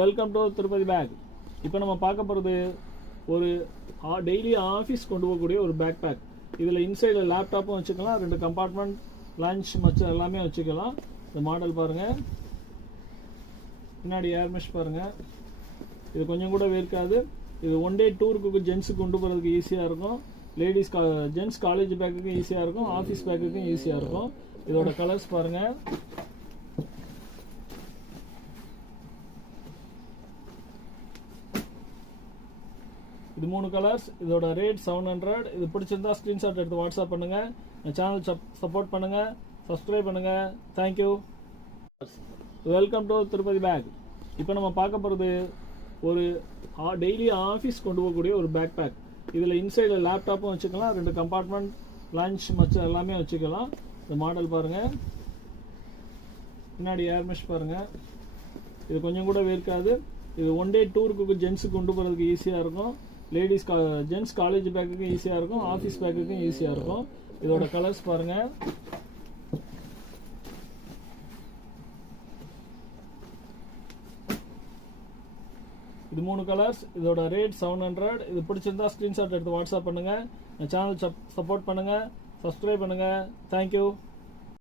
Welcome to Tirupati back. இப்போ நம்ம பார்க்க போகிறது ஒரு டெய்லி ஆஃபீஸ் கொண்டு போகக்கூடிய ஒரு பேக் பேக். இதில் இன்சைடில் லேப்டாப்பும் வச்சுக்கலாம், 2 கம்பார்ட்மெண்ட், லஞ்ச் மச்சம் எல்லாமே வச்சுக்கலாம். இந்த மாடல் பாருங்கள், பின்னாடி ஏர் மெஷ் பாருங்கள். இது கொஞ்சம் கூட வேர்க்காது. இது ஒன் டே டூருக்கு ஜென்ஸுக்கு கொண்டு போகிறதுக்கு ஈஸியாக இருக்கும். லேடிஸ் ஜென்ஸ் காலேஜ் பேக்குக்கும் ஈஸியாக இருக்கும், ஆஃபீஸ் பேக்குக்கும் ஈஸியாக இருக்கும். இதோட கலர்ஸ் பாருங்கள். இது 3 கலர்ஸ். இதோட ரேட் 700. இது பிடிச்சிருந்தா ஸ்க்ரீன்ஷாட் எடுத்து வாட்ஸ்அப் பண்ணுங்கள். சேனல் சப்போர்ட் பண்ணுங்கள், சப்ஸ்கிரைப் பண்ணுங்கள். Thank you. Welcome to Tirupati back. இப்போ நம்ம பார்க்க போகிறது ஒரு டெய்லி ஆஃபீஸ் கொண்டு போகக்கூடிய ஒரு பேக் பேக். இதில் இன்சைடில் லேப்டாப்பும் வச்சுக்கலாம், 2 கம்பார்ட்மெண்ட், லஞ்ச் மச்சம் எல்லாமே வச்சுக்கலாம். இந்த மாடல் பாருங்கள், பின்னாடி ஏர் மெஷ் பாருங்கள். இது கொஞ்சம் கூட வேர்க்காது. இது ஒன் டே டூருக்கு ஜென்ஸுக்கு கொண்டு போகிறதுக்கு ஈஸியாக இருக்கும். லேடிஸ் ஜென்ஸ் காலேஜ் பேக்குக்கும் ஈஸியாக இருக்கும், ஆஃபீஸ் பேக்குக்கும் ஈஸியாக இருக்கும். இதோட கலர்ஸ் பாருங்கள். இது 3 கலர்ஸ். இதோட ரேட் 700. இது பிடிச்சிருந்தா ஸ்க்ரீன்ஷாட் எடுத்து வாட்ஸ்அப் பண்ணுங்கள். சேனல் சப்போர்ட் பண்ணுங்கள், சப்ஸ்கிரைப் பண்ணுங்கள். தேங்க்யூ.